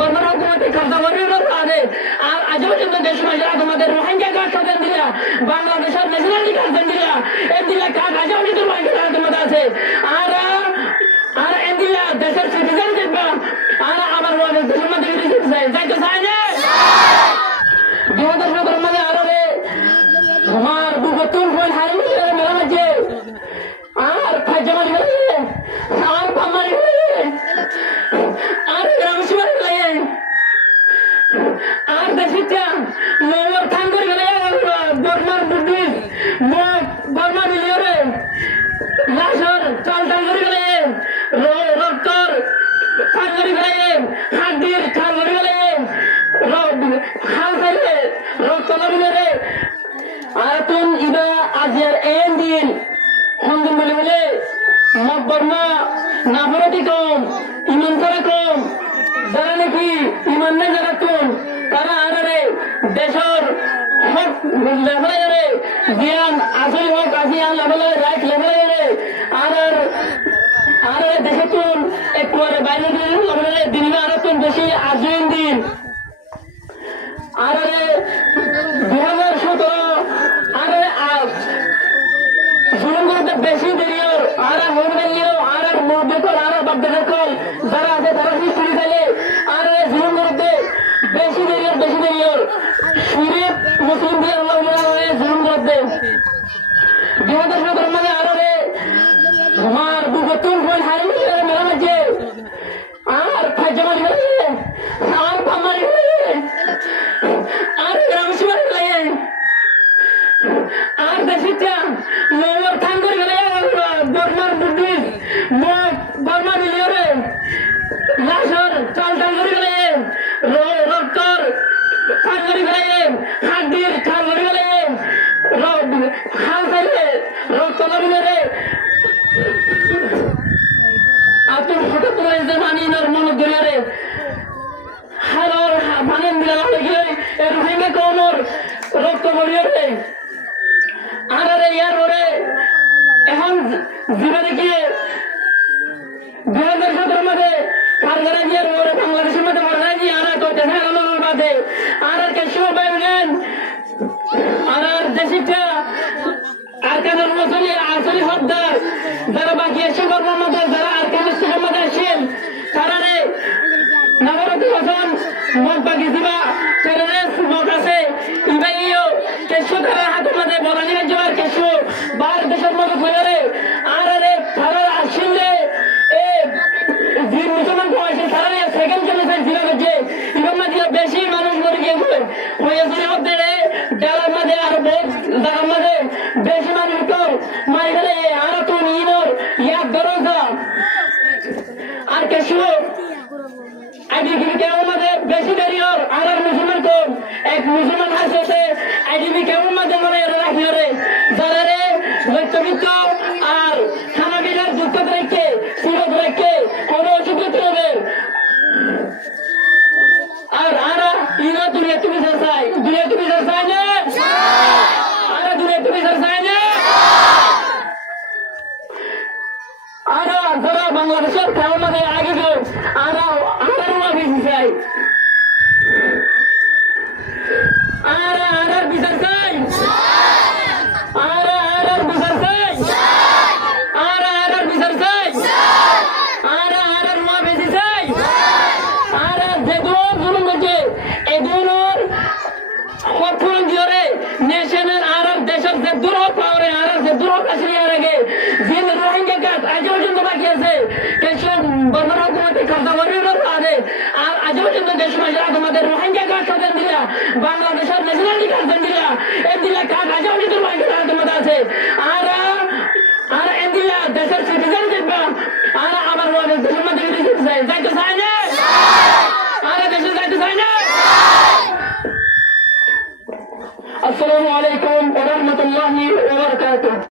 বর্মার হুকুমতে কব্জা করিয়ে আছে আর আজ পর্যন্ত দেশ মাঝরা তোমাদের রোহিঙ্গা কার্ড খাতেন দিলা বাংলাদেশের ন্যাশনালিটি কার্ড দিলা এই দিলা কার্ড আজ পর্যন্ত রোহিঙ্গা কার্ড তোমাদের আছে আর আর এই দিলা দেশের সিটিজেনশিপ আর আমার দেশের মধ্যে যাইতে চায় না 2017 মধ্যে আরো রে তোমার বুকতুল ফোন হারিয়ে মেলা মাঝে আর ফাইজামারি গেলে আর পামারি গেলে আর রামসুমারি গেলে আর দেশিটা লোয়ার থাঙ্গরি গেলে বর্মার বুদ্ধিস বর্মা মিলিয়রে লাশর চাল থাঙ্গরি গেলে রক্তর থাঙ্গরি গেলে হাড্ডির থাঙ্গরি গেলে খাল খাইলে রক্ত লাগলে আর তুম ইবা আজের এন দিন হন্দন বলে বলে বর্মা নাফরতি কম ইমান করা কম যারা নাকি ইমান নাই যারা তুম তারা আরে দেশের হক লেভেলে জ্ঞান আসল হক আসিয়ান লেভেলে রাইট লেভেলে আর দেশে তুম একবারে বাইরে লেভেলে দিন আর তুম বেশি আজীবন দিন আর 2017 আর জুলুম করতে বেশি দেরিও আর হোম ভ্যালিও আর মুরব্বীকল আর বাদ্যকল যারা আছে তারা হিস্ট্রি চাইলে আর জুলুম করতে বেশি দেরিও শরীফ মুসলিমদের জুলুম করতে 2017 মধ্যে আরো রে তোমার বুকতুল ফোন হারিয়ে মেলা মাঝে আর ফাইজামারি গেলে আর পামারি গেলে আর রামসুমারি গেলে আর দেশিটা লোয়ার থাঙ্গরি গেলে বর্মার বুদ্ধিস বর্মা মিলিয়রে লাশর চাল থাঙ্গরি গেলে রক্তর থাঙ্গরি গেলে হাড্ডির থাঙ্গরি গেলে খাল খাইলে রক্ত লাগলে আর তুমি হঠাৎ করে মানি মন ধরে হারার মানেন মিলা গেলে রোহিঙ্গা কমর রক্ত বলিয়ে আর ইয়ার ওরে এখন জীবনে গিয়ে 2017 মধ্যে কারগারা গিয়ে ওরে বাংলাদেশের মধ্যে মরা গিয়ে আর তো দেখা গেল বাদে আর কেশু বাইবেন আর দেশিটা আর কেন মুসলি আসলি হদ্দার যারা বাকি এসে করবার মধ্যে যারা আর কেন সুখের মধ্যে আসেন তারা রে নবরতি হোসেন মত বাকি দিবা টেররিস্ট মত আছে ইবাইও কেশু তারা হাতের মধ্যে বলা নিয়ে যাওয়ার কেশু বার দেশের মধ্যে ঘুরে রে আর রে তারা আসলে এ যে মুসলমান কমাইছে তারা রে সেকেন্ড জেনারেশন ছিল যে ইমাম মাঝে বেশি মানুষ মরে গিয়েছে হয়েছে হতে রে ডালার মধ্যে আর বহুত জায়গার মধ্যে বেশি মানুষ তো মারি গেলে আর তো ইনোর ইয়াদ দরজা আর কেশু আইডিবি কেমন মধ্যে বেশি দেরি আর মুসলমান কম এক মুসলমান হাসে আইডিবি কেমন মধ্যে মনে রাখি রে যারা রে বৈতবিক আর সামাজিক যুক্ত রেখে সুরত রেখে কোন অসুবিধা হবে আর ইরা দুনিয়া তুমি চাই দুনিয়া তুমি চাই না আর দুনিয়া তুমি চাই না আর যারা বাংলাদেশের কেমন মধ্যে আগে গেল আর বেশি চাই আর বিচার চাই আর বিচার চাই আর বিচার চাই আর বেশি চাই আর যেগুলো জুলুম করছে এগুলোর পূরণ দিয়ে নেশনের আর দেশের যে দুর্হক পাওয়ারে আর যে দুর্হক আসলে আর আগে যে রোহিঙ্গা কাজ আজ পর্যন্ত বাকি আছে কেশব বর্মার হুকুমতে কব্জা করিয়ে আছে আর আজ পর্যন্ত দেশ মাঝরা তোমাদের রোহিঙ্গা কার্ড খাতেন দিলা বাংলাদেশের ন্যাশনালিটি কার্ড দিলা এই দিলা কার্ড আজ পর্যন্ত রোহিঙ্গা কার্ড তোমাদের আছে আর এই দিলা দেশের সিটিজেনশিপ আর আমার দেশের মধ্যে যাইতে চায় না আর দেশে যাইতে চায় না আসসালামু আলাইকুম ওয়া রাহমাতুল্লাহি ওয়া বারাকাতুহু